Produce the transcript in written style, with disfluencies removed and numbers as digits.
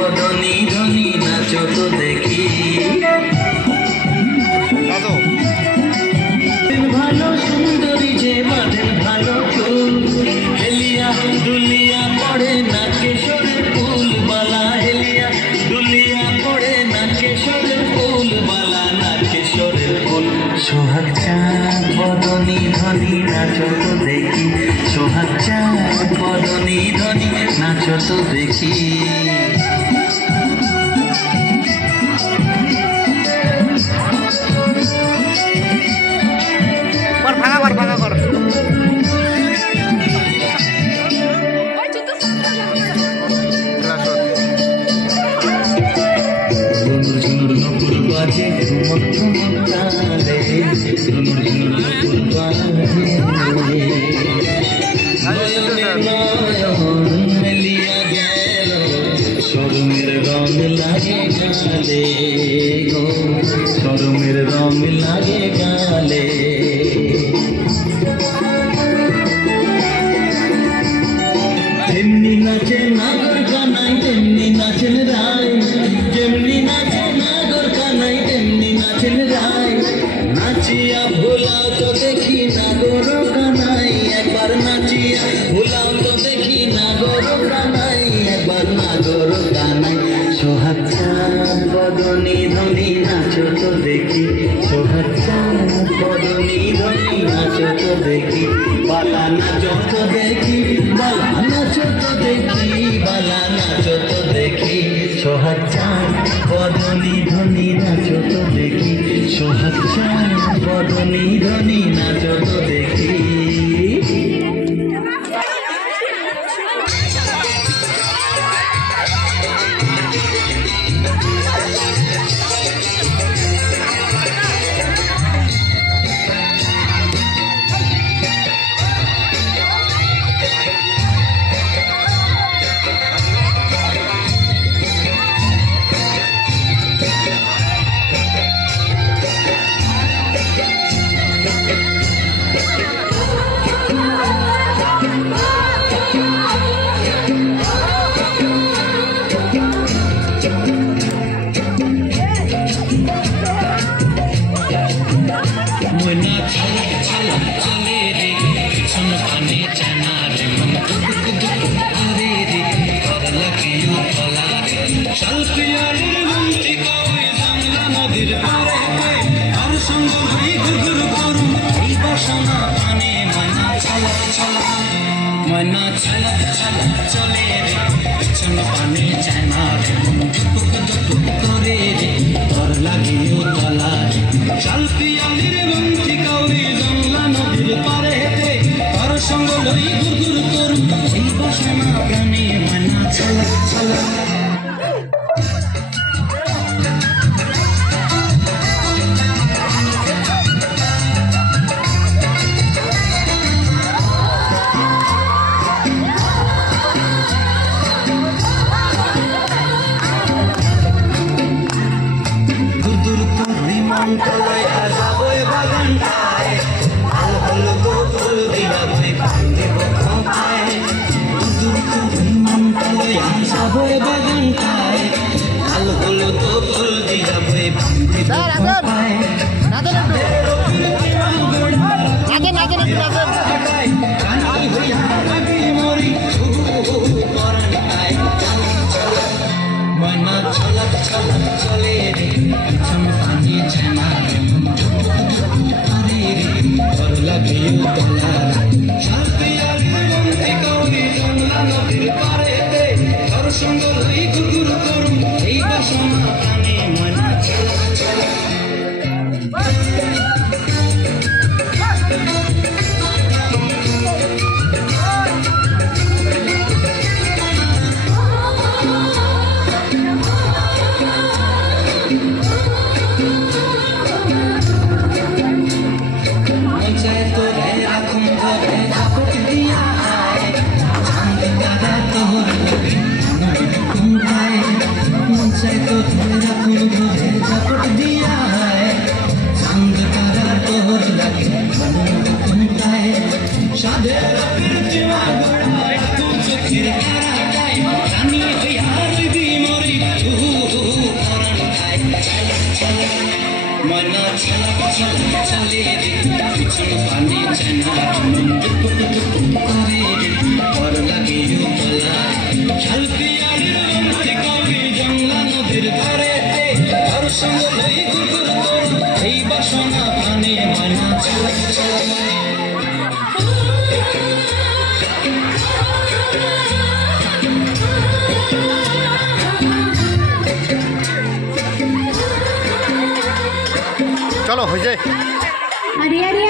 বদনী ধনী নাচো তো দেখি ভালো সুন্দরী যে বাঁধেন ভালো ফুল হেলিয়া দুলিয়া পড়ে না কেশরের ফুল বালা হেলিয়া দুলিয়া পড়ে না কেশরের ফুল বালা না কেশরের ফুল সোহাগ চাঁদ বদনী ধনী নাচো তো দেখি সোহাগ চাঁদ বদনী ধনী নাচো তো দেখি ভাঙা কর ঝুনুর নপুর বাজে ঠুমক ঠুমক তালে ঝুনুর নপুর বাজে নয়ন মেলিয়া গেল শরমের রং লাগে গালে গো শরমের রং লাগে গালে তেমনি নাচে নাগর কানাই তেমনি নাচেন রায় যেমনি নাচে নাগর কানাই তেমনি নাচেন রায় নাচিয়া ভোলাও তো দেখি নাগর কানাই একবার নাচিয়া ভোলাও তো দেখি নাগর কানাই একবার নাগর কানাই সোহাগ চাঁদ বদনী ধনী নাচো তো দেখি সোহাগ চাঁদ বদনী ধনী নাচো তো দেখি বালা নাচো তো দেখি বালা নাচো তো দেখি বালা নাচো তো দেখি সোহাগ চাঁদ বদনী ধনী নাচো তো দেখি সোহাগ চাঁদ বদনী ধনী নাচো তো দেখি ময়না ছলা ছলা চলে রে পিছন পানে চায় না রে দুপুক দুপুক করে রে তোর লাগিও তলা রে চাল পিয়ালির বন্ধি কাউরি জংলা নদীর পারে হেতে তোর সঙ্গ লই গুরগুর করু এই বাসনা প্রাণে ময়না ছলা ছলা Bye. चले रे पिछे पानी चना दुप दुप करे रे और लगे यो तला हल्की आलू मत कवि जंगला नदीर धारे और संग लई कुकुर तोर এই বাসনা প্রাণে মানা চাই चलो हो जाए। अरे अरे